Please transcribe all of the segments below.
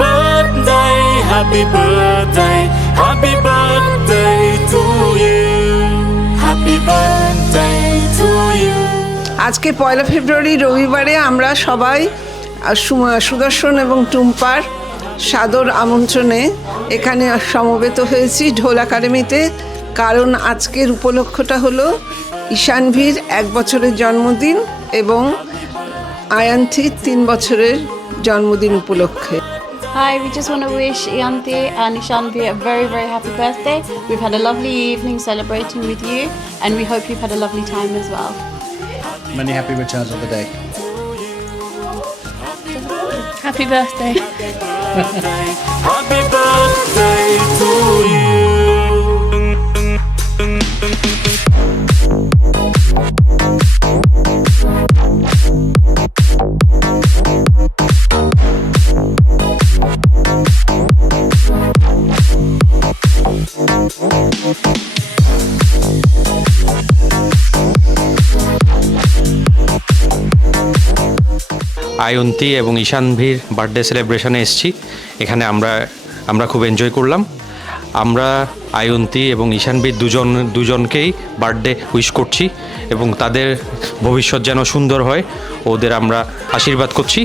birthday, happy birthday, happy birthday to you, happy birthday to you. আজকে 1 ফেব্রুয়ারি রবিবারে আমরা সবাই সুদর্শন এবং টুম্পার সাদর আমন্ত্রণে এখানে সমবেত হয়েছি ঢোল একাডেমিতে। কারণ আজকের উপলক্ষটা হলো ঈশানভীর 1 বছরের জন্মদিন এবং আয়ান্থির 3 বছরের জন্মদিন উপলক্ষে। Hi, we just want to wish Ianti and Ishanvi a very, very happy birthday. We've had a lovely evening celebrating with you, and we hope you've had a lovely time as well. Many happy returns of the day. Happy birthday. Happy birthday to you. আয়ন্তী এবং ঈশানভীর birthday সেলিব্রেশনে এসেছি। এখানে আমরা খুব enjoy করলাম। আমরা আয়ন্তী এবং ঈশানভীর দুজনকেই birthday wish করছি এবং তাদের ভবিষ্যৎ যেন সুন্দর হয় ওদের আমরা আশীর্বাদ করছি।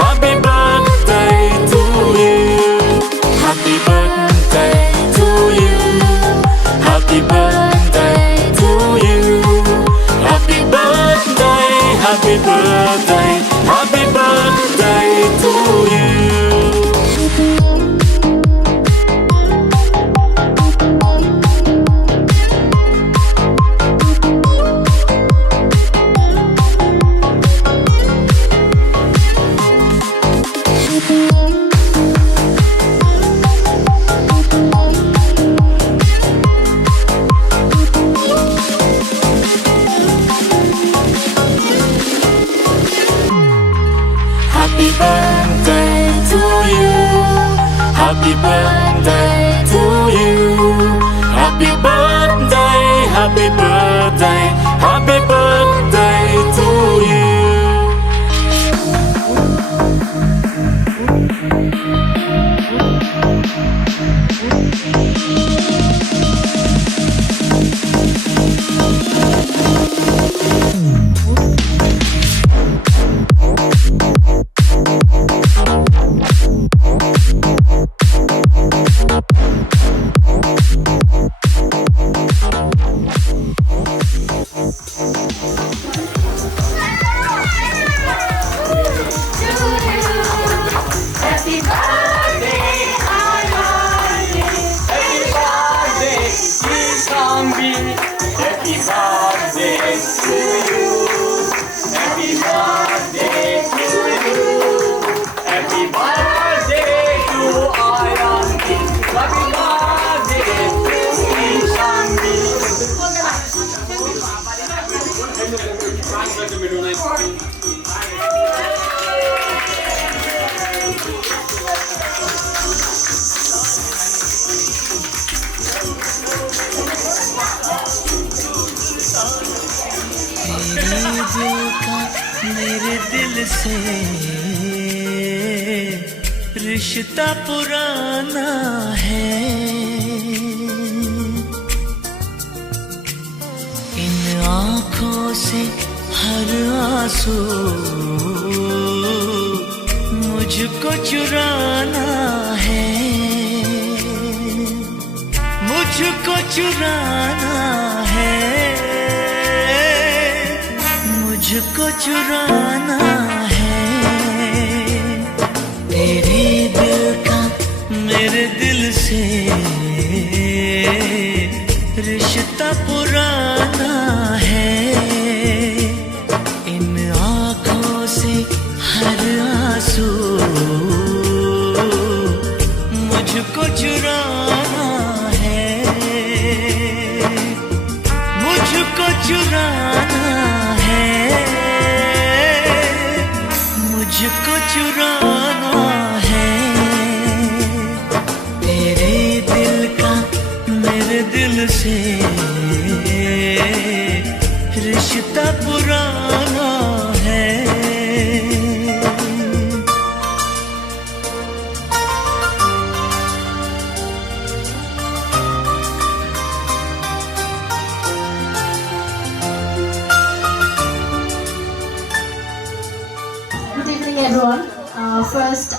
Happy birthday to you, happy birthday to you, happy birthday to you, happy birthday, happy birthday, happy birthday to you. Happy birthday to you, happy birthday to you, happy birthday, happy birthday, happy birthday to you. मेरे दिल से रिश्ता पुराना है, इन आँखों से हर आंसू मुझको चुराना है, मुझको चुराना है, मुझको चुराना है। तेरे दिल का मेरे दिल से रिश्ता पुराना है, इन आँखों से हर आंसू मुझको चुराना है, मुझको चुराना है, मुझको चुराना है। तेरे दिल का मेरे दिल से रिश्ता पुराना है।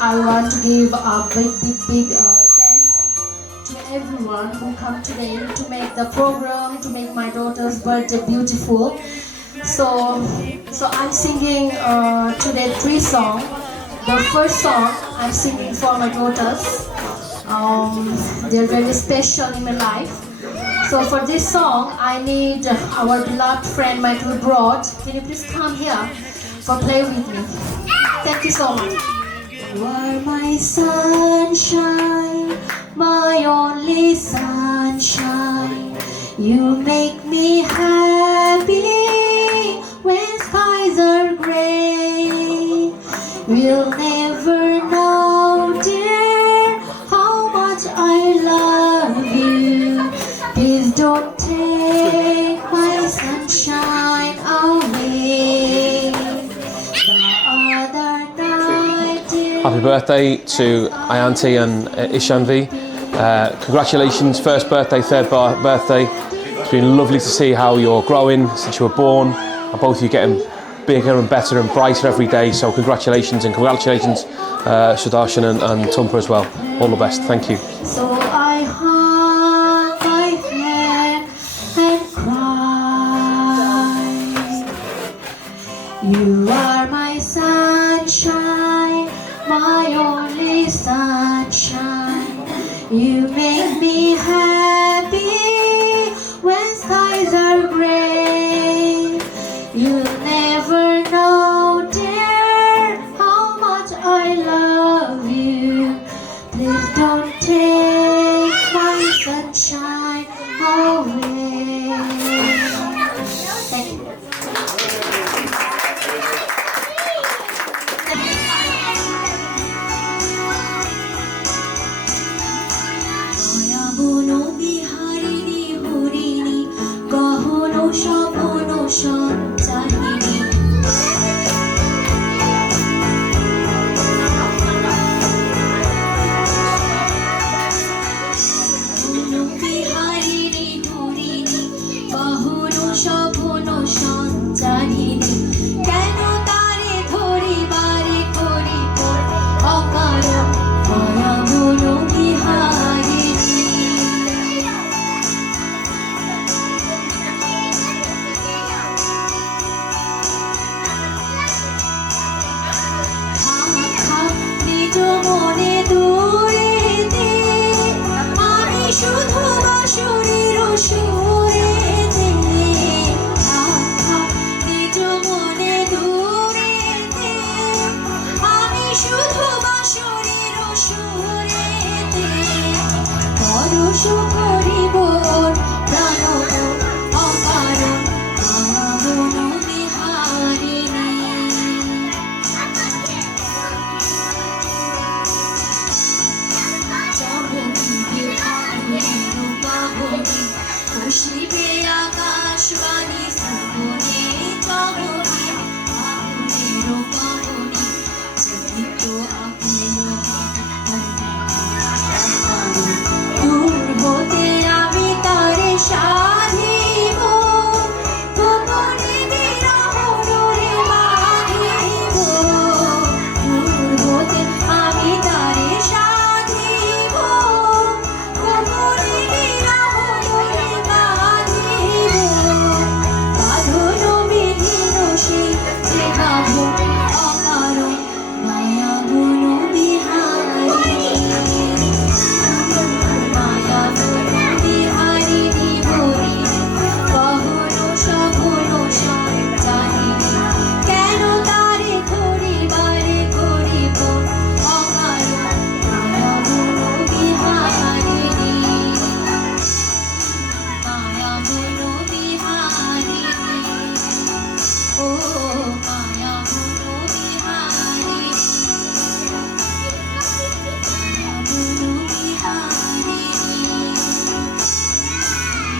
I want to give a big thanks to everyone who come today to make the program, to make my daughter's birthday beautiful. So I'm singing today 3 songs. The first song I'm singing for my daughters. They're very special in my life. So for this song, I need our beloved friend Michael Broad. Can you please come here for play with me? Thank you so much. You are my sunshine, my only sunshine. You make me happy when skies are gray. We'll never know, dear, how much I love you. Please don't take my sunshine away. The other night, dear, Happy birthday to Ayanti and Ishanvi. Congratulations, first birthday, third birthday. It's been lovely to see how you're growing since you were born, and both of you getting bigger and better and brighter every day. So congratulations, and congratulations Sudarshan and Tumpa as well. All the best, thank you. so I hung my head and cried. You are my sunshine, my only sunshine. You make me happy when skies are gray. You'll never know, dear, how much I love you. Please don't take my sunshine away. Thank you. মায়াবনো বিহারিণী হরিণী গহন স্বপন সঞ্চারিণী বিহারিণী হরিণী গহন স্বপন সঞ্চারিণী কেন তারে ধরিবারে করি তোর অকারণ মায়াবনো বিহারিণী নিজ মনে দূরেতে আমি শুধু বাঁশুরির সুরেতে নিজ মনে দূরেতে আমি শুধু বাঁশুরির সুরেতে পরশ করিব প্রাণ অকারণ মায়াবন বিহারিণী খুশিবে আকাশবাণী শ্রবণে চবনে আগুনের পাবনে জীবিত দূর হতে আমি তারে সাধিব গোপনে বিরহ ডোরে বাঁধিব দূর হতে আমি তারে সাধিব গোপনে বিরহ ডোরে বাঁধিব বাঁধন বিধিন সেই যে বাঁধন অকারণ মায়াবন বিহারিণী মায়াবন বিহারিণী হরিণী গহন সঘন সঞ্চারিণী কেন তারে ধরিবারে করিব অকারণ মায়াবন বিহারিণী মায়াবন বিহারিণী ও মায়াবন বিহারিণী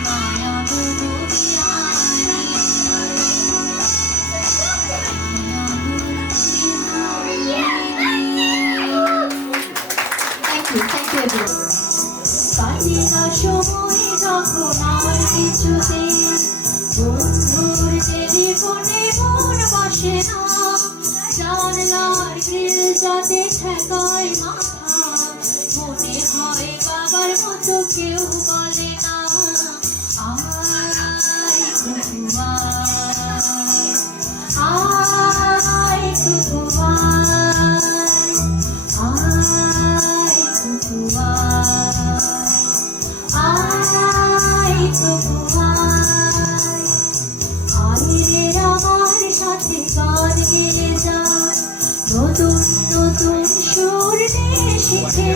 মায়াবন Thank you everyone. কাটিনা সময় যখন আর কিছুতে বন্ধুর টেলিফোনে মন বসে না জানলার গ্রিল যাতে ঠেকায় মাথা মনে হয় বাবার মতো কেউ বলে না আয় কুকু আয় কুকু আয় কুকু আয় কুকু আইরে আমার সাথে গান গেয়ে যা নতুন নতুন সুর নিয়ে শিখে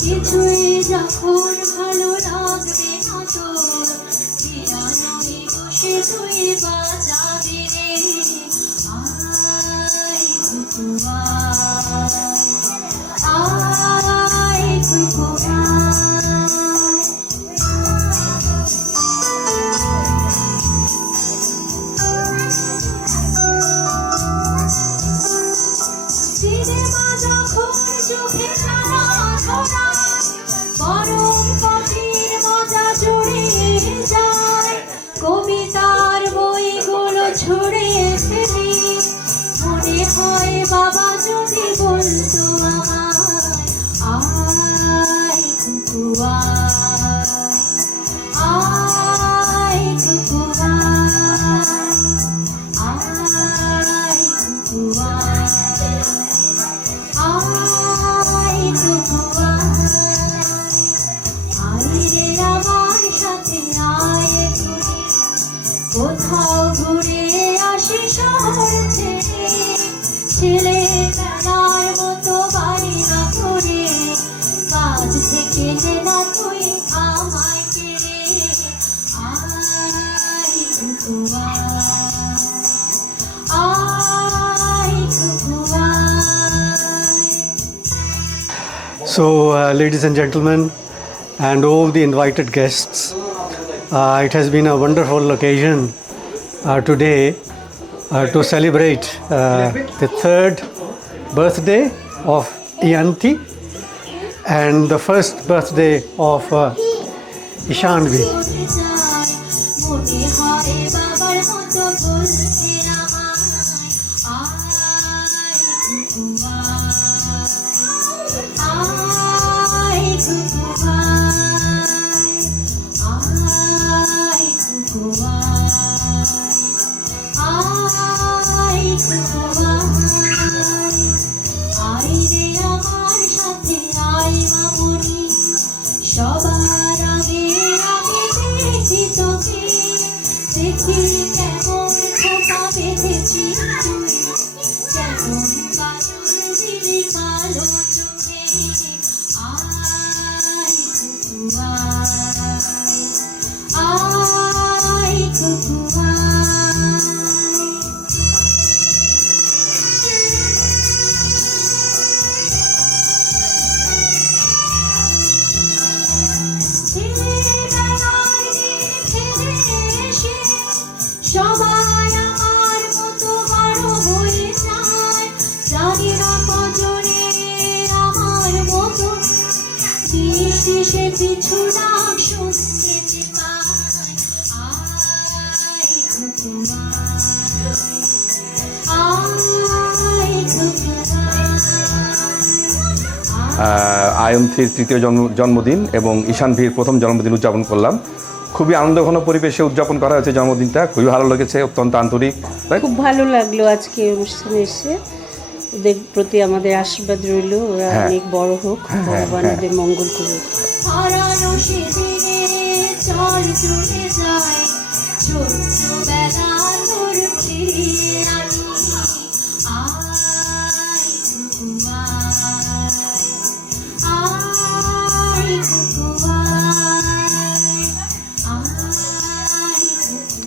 কিছুই যখন ভালো লাগবে না তোর পিয়ানোয় বসে তুই বাজাবি রে আয় কুকু আয় কুকু সিনেমা যখন চোখে টানা ধরা গরম কফির মজা জুড়িয়ে যায় কবিতার বইগুলো ছড়িয়ে ফেলি মনে হয় বাবা যদি বলতো আমায় আয় কুকু আয় কুকু আয় কুকু আয় কুকু আইরে আমার সাথে আয় তুমি কোথাও ঘুরে আসি শহর ছেড়ে ছেলে বেলার মতো বাড়ি না করে কাজ থেকে না তুই আমায় কেড়ে আয় কুকু আয় কুকু So, ladies and gentlemen, and all the invited guests, it has been a wonderful occasion today to celebrate the third birthday of Ianti and the first birthday of Ishanvi. মনে হয় বাবার মতো বলছে আয় কুকু আয় কুকু আয় কুকু আয় কুকু আইরে আমার সাথে আয় মামুনি সবার আগে আমি দেখি তোকে দেখি কেমন খোপা বেঁধেছি তুই কেমন কাজল দিলি কালো চোখে আয় কুকু আয় কুকু সবাই আমার মতো বড় হয়ে যায় জানি না কজনে আমার মতো সে পিছু ডাক শুনতে যে পায় আয় কুকু আয় কুকু আয়ন্তীর তৃতীয় জন্মদিন এবং ঈশানভীর প্রথম জন্মদিন উদযাপন করলাম খুবই আনন্দঘন পরিবেশে উদযাপন করা হয়েছে জন্মদিনটা খুবই ভালো লেগেছে অত্যন্ত আন্তরিক খুব ভালো লাগলো আজকে অনুষ্ঠানে এসে ওদের প্রতি আমাদের আশীর্বাদ রইল ওরা অনেক বড় হোক ভগবান ওদের মঙ্গল করুক হারানো সেদিনে চল চলে যায় ছোট্টবেলা তোর ফিরিয়ে আনি আয় কুকু আয় কুকু আয় কুকু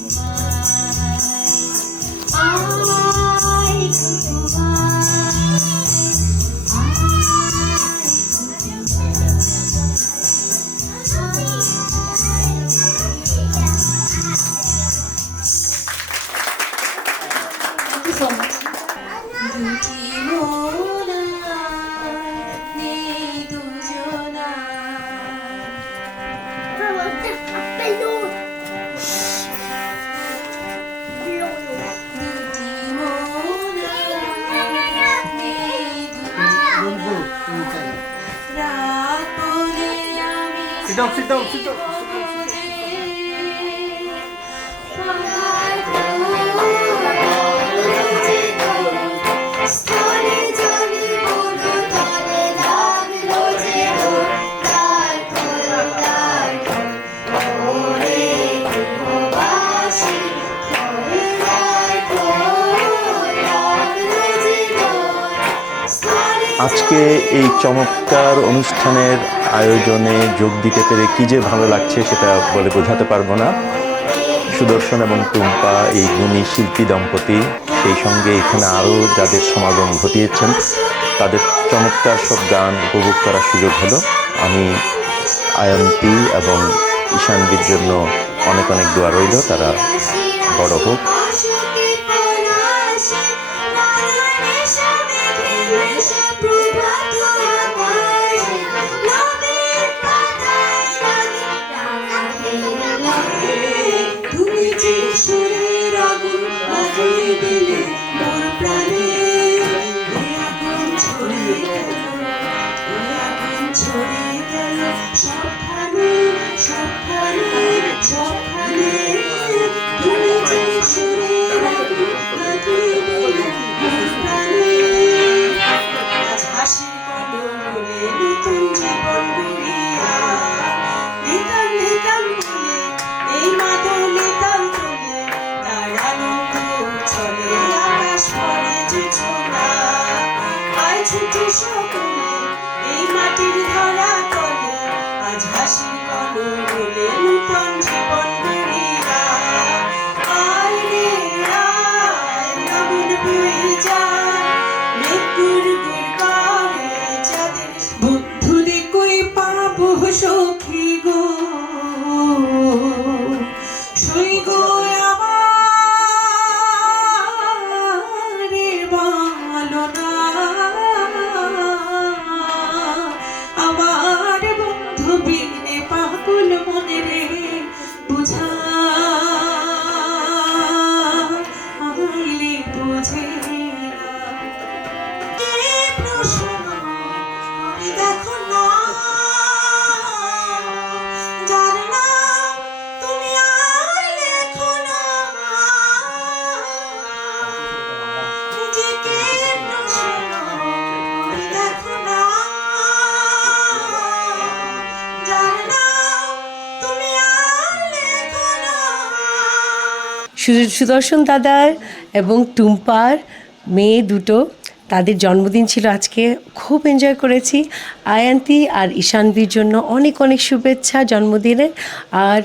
আয় কুকু আজকে এই চমৎকার অনুষ্ঠানের আয়োজনে যোগ দিতে পেরে কি যে ভালো লাগছে সেটা বলে বোঝাতে পারবো না। সুদর্শন এবং টুম্পা এই গুণী শিল্পী দম্পতি, সেই সঙ্গে এখানে আরও যাদের সমাগম ঘটিয়েছেন তাদের চমৎকার সব গান উপভোগ করার সুযোগ হলো। আমি আয়ন্তী এবং ঈশানবীর জন্য অনেক অনেক দোয়া রইল, তারা বড় হোক। সুদর্শন দাদার এবং টুম্পার মেয়ে দুটো, তাদের জন্মদিন ছিল আজকে, খুব এনজয় করেছি। আয়ান্তি আর ঈশানবীর জন্য অনেক অনেক শুভেচ্ছা জন্মদিনের, আর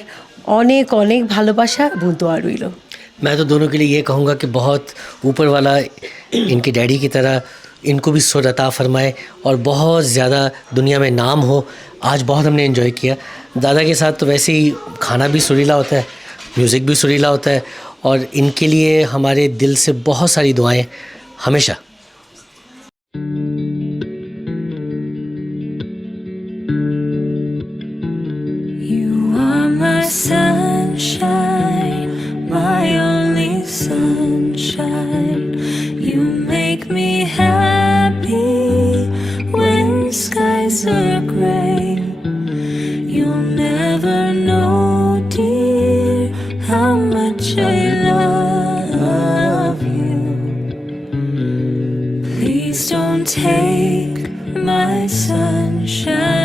অনেক অনেক ভালোবাসা এবং দোয়া রইল। मैं तो दोनों के लिए ये कहूँगा कि बहुत ऊपर वाला इनके डैडी की तरह इनको भी सुर अता फरमाए और बहुत ज़्यादा दुनिया में नाम हो। आज बहुत हमने एंजॉय किया। दादा के साथ तो वैसे ही खाना भी सुरीला होता है, म्यूज़िक भी सुरीला होता है, और इनके लिए हमारे दिल से बहुत सारी दुआएं हमेशा। You are my sunshine, my only sunshine. You make me happy when skies are gray. You'll never know, dear, how much I love you. Please don't take my sunshine.